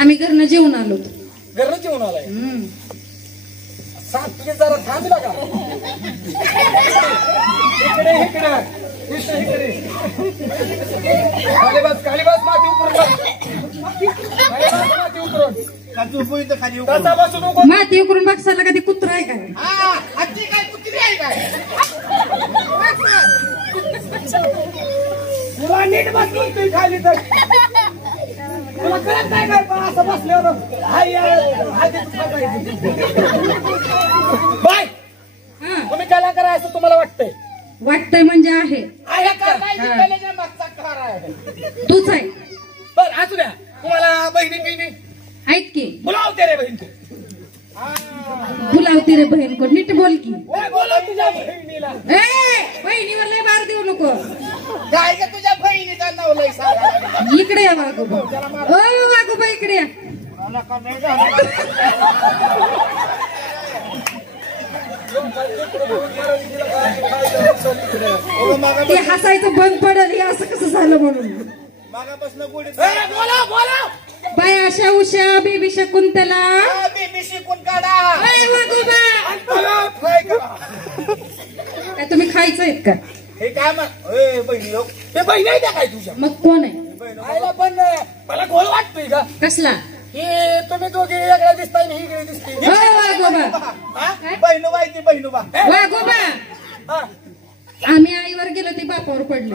आम्ही घरनं जेवून आलो. घरनं जेवून आलाय. सात तुझे जरा थांबला का? इकडे इकडे इकडे खाली बस माती उकरून माती उकरून बघसायला कधी कुत्रा आहे काय? काय कुत्री आहे काय? तुला नीट बसलो तू खाली तर तुला कळत नाही काय पण असं बसल्यावर बाय तुम्ही काय करायचं तुम्हाला वाटतंय? वाटतंय म्हणजे आहे. तूच आहे. बरं असू द्या. तुम्हाला बहिणी बिहिणी आहेत की? बोलावते रे बहीण. बोलावते रे बहीण कोण? नीट बोल की. बोला तुझ्या बहिणीला. बहिणीवर लय बार देऊ नको. काय का तुझ्या बहिणीचं नाव लय सांगा. इकडे या वाघोबा. वाघोबा इकडे या. ते हसायचं बंद पडल हे असं कसं झालं म्हणून. बोला बोला. बाय आशा उषा बेबी शकुंतला बेबी शिकून काढा. काय तुम्ही खायचं आहेत का? हे काय मग बहिणी लोक ते बहिणी आहे काय तुझ्या? मग कोण आहे? पण मला गोळ वाटतोय का? कसला? हे तुम्ही दोघे वेगळ्या दिसताय आणि इकडे दिसते. बहिणोबा आहे ती बहिणोबा. वाघोबा आम्ही आईवर गेलो ती बापावर पडली.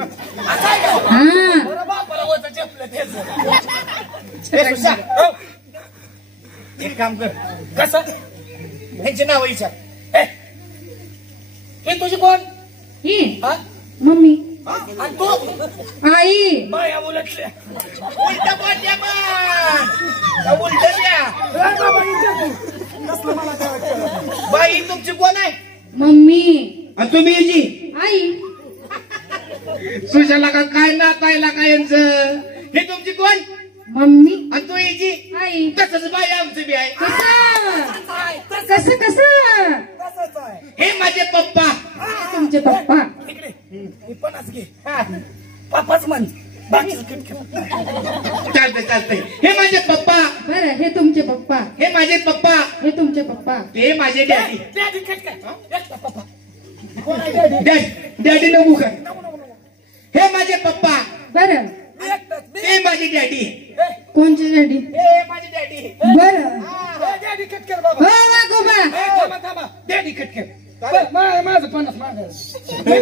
बापाला होतं चपलं त्याच. एक काम कर. कसं ह्यांची नाव विचार. हे तुझी कोण? ही मम्मी. आणि तू? आई. बाया उलटल्या उलट्या बोलल्या उलटल्या. बाई तुमची कोण आहे? मम्मी. आणि तुम्ही जी आई. तुझ्याला का काय नातायला काय यांचं? हे तुमची कोण? मम्मी. आणि तू जी आई. तसंच बाई आमचं बी आहे. कसं कसं? हे माझे पप्पा. तुमचे पप्पा. इकडे पणाच घे. पप्पाच म्हण बाकी चालतंय चालतंय. हे माझे पप्पा. बरं हे तुमचे पप्पा. हे माझे पप्पा. हे तुमचे पप्पा. हे माझे डॅडी. डॅडी नको काय. हे माझे पप्पा. बरं ते माझी डॅडी. कोणचे डॅडी? हे माझी डॅडी. बरं डॅडी कटकर बाबा. वाघोबा थांबा डॅडी कटकर. माझं 50 माझं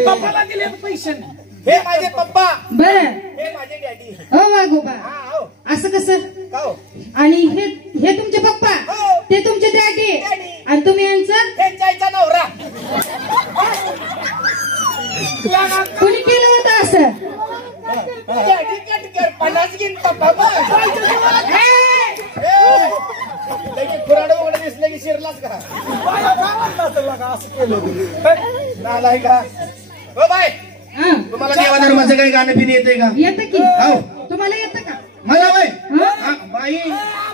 पप्पाला दिले पैसे. हे माझे पप्पा. बरं हे माझे डॅडी. हो वाघोबा असं कसं? आणि हे तुमचे पप्पा. ते तुमचे डॅडी. आणि तुम्ही यांचं? त्यांच्या नवरा. कोणी केलं होतं असं? डॅडी कटकर 50 घेईन पप्पा. खुराड वगैरे दिसले की शिरलाच का? असं केलं नालाय का? हो बाय तुम्हाला देवाधर्माचं काही गाणं पिणे येतंय का? येतं की. तुम्हाला येतं का? मला बाई बाई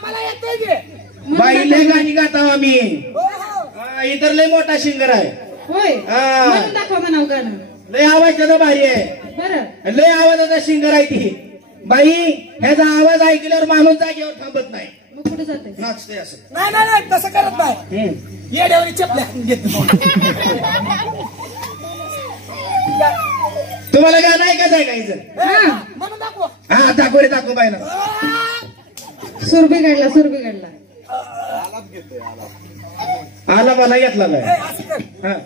मला येतंय. बाई लय गाणी गाता आम्ही. इतर लय मोठा सिंगर आहे. होय म्हणून दाखवा म्हणाव गाणं. लय आवाज त्याचा भारी आहे. बरं लय आवाजाचा सिंगर आहे ती बाई. ह्याचा आवाज ऐकल्यावर माणूस जागेवर थांबत नाही. मग कुठे जाते? नाचते असं. नाही तसं करत नाही. येड्यावर चपल्या तुम्हाला गाणं ऐकायचं आहे काहीच? म्हणून दाखव. हा दाखव रे दाखव बाईला. सूर बिघडला सूर बिघडला. आला मला घेतला काय?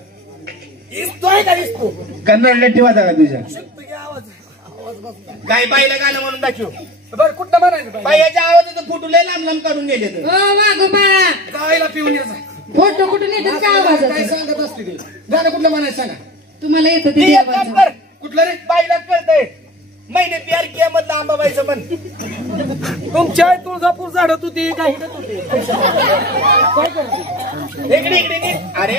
कन्नड ठेवा का तुझ्या? काय बाईला गाणं म्हणून दाखव. बरं कुठलं म्हणायचं? बाई याच्या आवाजाचं फोटो लय लांब लांब काढून गेले. वाघोबा पिऊन यायचा फोटो कुठून येतात का आवाज? काय सांगत असते ते गाणं कुठलं म्हणायचं सांगा. तुम्हाला येतं ते आवाज. कुठलं रे? बाईला कळतंय. मैंने प्यार किया मधलं आंबाबाईचं म्हण. तुमच्या तुळजापूर झाडत होती काही होती. काय करते इकडे इकडे. अरे